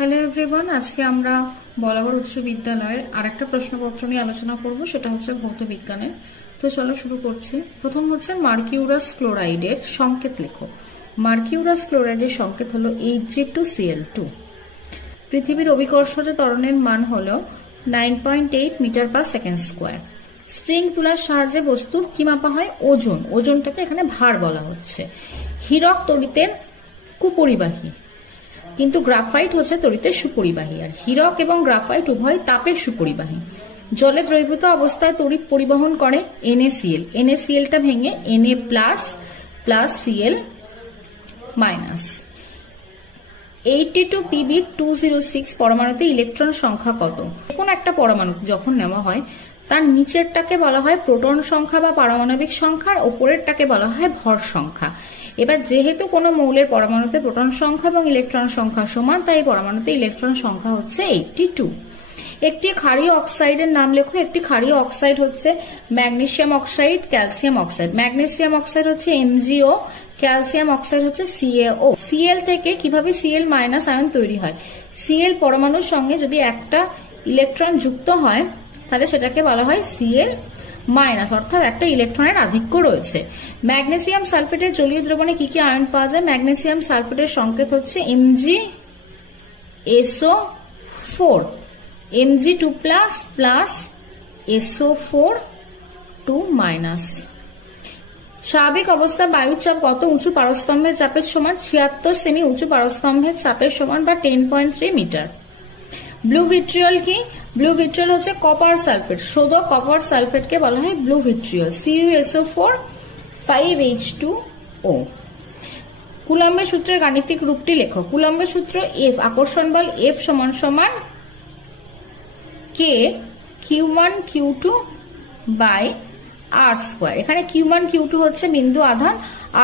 Hello everyone, আজকে আমরা বলাবর উচ্চ বিদ্যালয়ের আরেকটা প্রশ্নপত্র নিয়ে আলোচনা করব। সেটা হচ্ছে ভৌত বিজ্ঞানের। তো চলো শুরু করছি। প্রথম হচ্ছে মার্কিউরাস ক্লোরাইডের সংকেত লেখো। মার্কিউরাস ক্লোরাইডের সংকেত হলো Hg2Cl2। পৃথিবীর অভিকর্ষজ ত্বরণের মান হলো 9.8 metre per second square. Spring তুলার সাহায্যে বস্তুর কি মাপা হয়? ওজন। ওজনটাকে এখানে ভার বলা হচ্ছে। হীরক তড়িতের কুপরিবাহী, কিন্তু গ্রাফাইট হচ্ছে তড়িতের সুপরিবাহী। আর হীরক এবং গ্রাফাইট উভয় তাপের সুপরিবাহী। জলে দ্রবীভূত অবস্থায় তড়িৎ পরিবহন করে NaCl। NaClটা ভেঙে Na plus plus Cl minus. 82Pb206 পরমাণুতে ইলেকট্রন সংখ্যা কত? কোন একটা পরমাণু যখন নেওয়া হয় তার নিচেরটাকে বলা হয় প্রোটন সংখ্যা বা পারমাণবিক সংখ্যা, আর ওপরেরটাকে বলা হয় ভর সংখ্যা। এবার যেহেতু কোনো মৌলের পরমাণুতে প্রোটন সংখ্যা এবং ইলেকট্রন সংখ্যা সমান, তাই পরমাণুতে ইলেকট্রন সংখ্যা হচ্ছে 82। একটি ক্ষারীয় অক্সাইডের নাম লেখো। একটি ক্ষারীয় অক্সাইড হচ্ছে magnesium oxide, calcium oxide. Magnesium oxide হচ্ছে MgO, ক্যালসিয়াম অক্সাইড হচ্ছে CaO। Cl থেকে কিভাবে Cl মাইনাস আয়ন তৈরি হয়? Cl পরমাণুর সঙ্গে যদি একটা ইলেকট্রন যুক্ত হয় তাহলে সেটাকে বলা হয় Cl মাইনাস, অর্থাৎ একটা ইলেকট্রনের আধিক্য রয়েছে। ম্যাগনেসিয়াম সালফেটের জলীয় দ্রবণে কি কি আয়ন পাওয়া যায়? ম্যাগনেসিয়াম সালফেটের সংকেত হচ্ছে MgSO4, Mg2 plus plus SO4 2 minus. স্বাভাবিক অবস্থায় বায়ুর চাপ কত উঁচু পারস্তম্ভের চাপের সমান? 76 সেমি উঁচু পারস্তম্ভের চাপের সমান বা 10.3 মিটার। ব্লু ভিট্রিয়ল কি? ব্লু ভিট্রিয়ল হচ্ছে কপার সালফেট। শোধক কপার সালফেটকে বলা হয় ব্লু ভিট্রিয়ল। CuSO4 5H2O। কুলম্বের সূত্রের গাণিতিক রূপটি লেখো। কুলম্বের সূত্র F, আকর্ষণ বল F সমান সমান K Q1 Q2 by R square. এখানে Q1 Q2 হচ্ছে বিন্দু আধান,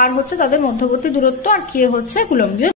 আর হচ্ছে তাদের মধ্যবর্তী দূরত্ব, আর K হচ্ছে কুলম্বীয়